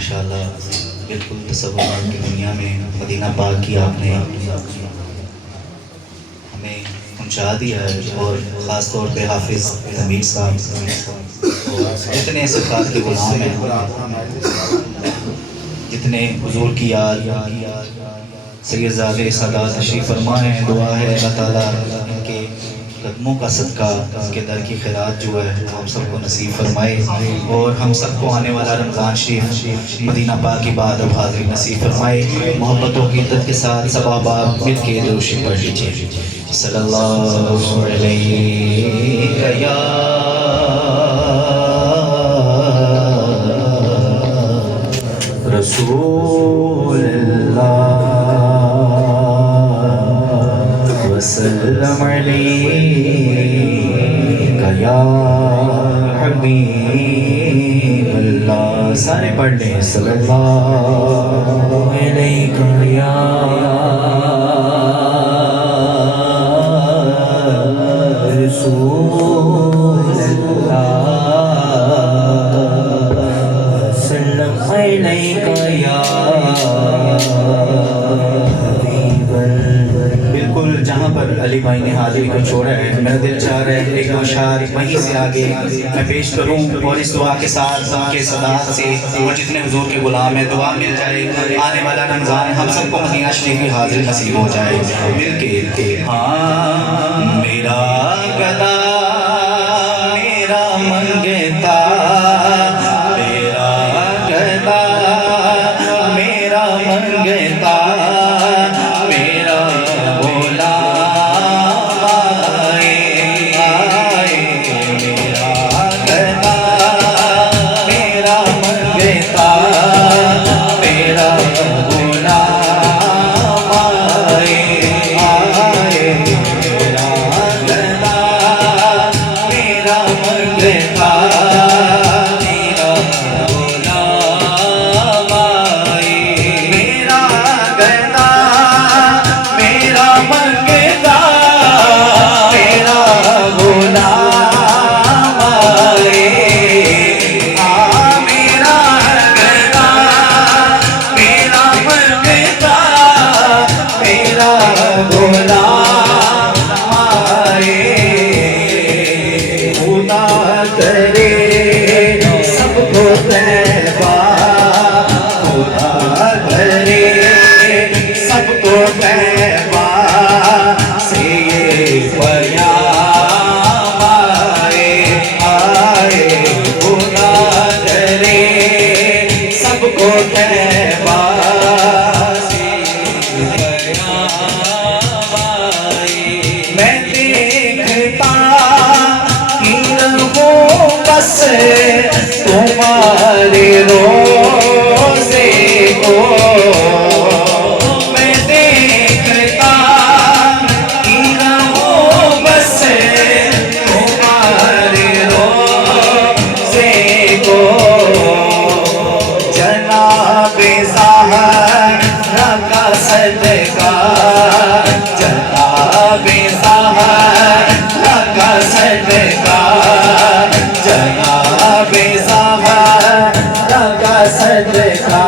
माशाल्लाह बिल्कुल तसव्वुरात की दुनिया में मदीना पाक की आपने हमें पहुँचा दिया है। और ख़ास तौर पे हाफिज़ तमीर साहब और जितने सरकार के गुलाम हैं, जितने हुजूर की याद सैयद सादात तशरीफ़ फरमा है, दुआ है अल्लाह ताला इनके कदमों का सदका इनके दर की खैरात जो है हम सबको नसीब फरमाए और हम सबको आने वाला रमज़ान शरीफ मदीना पाक की बाद अब हाज़िरी नसीब फरमाए। मोहब्बतों की इद्दत के साथ सब आप मिल के दुरूद पढ़ लीजिए। सल्लल्लाहु अलैहि या रसूलल्लाह वसल्लम अलैका या हबीबल्लाह। सारे पढ़ लें सल्लल्लाहु अलैका या रसूलल्लाह सल्लल्लाहु अलैका या बिल्कुल जहाँ पर अली भाई ने हाजिरी को छोड़ा है, मेरा दिल चाह रहा है एक दो शार वहीं से आगे मैं पेश करूँ और इस दुआ के साथ उनके सदात से और जितने हुजूर के गुलाम हैं दुआ मिल जाए, आने वाला रमज़ान हम सबको मदीना शरीफ में हाजिर नसीब हो जाए मिल के। हाँ मेरा गदा मेरा मंगता, मेरा गदा मेरा मंगता, मेरा गुलाम आए आए। मेरा गदा मेरा मंगता, मेरा गुलाम आए आए। मेरा गदा मेरा मंगता, मेरा गुलाम आए। मेरा गदा मेरा मंगता, मेरा गुलाम आए। हाँ मेरा गदा मेरा मंगता, मेरा गुलाम आए। खुदा करे सबको तैबा, खुदा करे सबको तैबा से ये पैगाम आए आए। खुदा करे सबको तैबा से ये पैगाम आए। मैं देखता ही रहूं बस तुम्हारे रोज़े को, मैं देखता ही रहूं बस तुम्हारे रोज़े को। जनाबे ज़हरा का सदका, जनाबे ज़हरा का सदका, जनाबे ज़हरा का सदका।